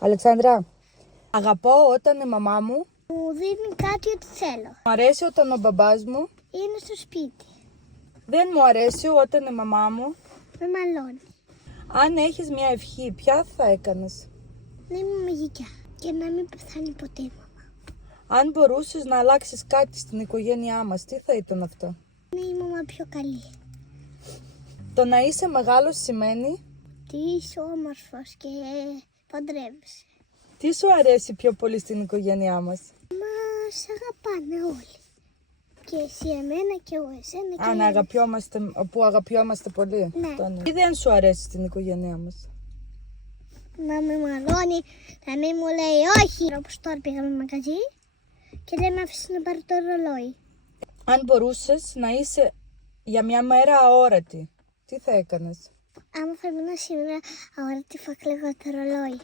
Αλεξάνδρα, αγαπώ όταν η μαμά μου μου δίνει κάτι ότι θέλω. μου αρέσει όταν ο μπαμπάς μου Είναι στο σπίτι. δεν μου αρέσει όταν η μαμά μου. Με μαλώνει. Αν έχεις μια ευχή, ποια θα έκανες? Να είμαι μαγικιά και να μην πεθάνει ποτέ η μαμά. Αν μπορούσες να αλλάξεις κάτι στην οικογένειά μας, τι θα ήταν αυτό? Να η μαμά πιο καλή. Το να είσαι μεγάλος σημαίνει Τι είσαι όμορφος και παντρεύεσαι. τι σου αρέσει πιο πολύ στην οικογένειά μας? Μας αγαπάνε όλοι. Και εσύ εμένα και εγώ εσένα και Αν αγαπιόμαστε, που αγαπιόμαστε πολύ. Ναι. Αυτό είναι. Τι δεν σου αρέσει στην οικογένειά μας? να με μαλώνει, να μην μου λέει όχι. Όπως τώρα πήγαμε μαγαζί και δεν με άφησε να πάρω το ρολόι. Αν μπορούσες να είσαι για μια μέρα αόρατη, τι θα έκανες? Άμα θα ήμουν σήμερα αόρατη θα κλαίγω το ρολόι.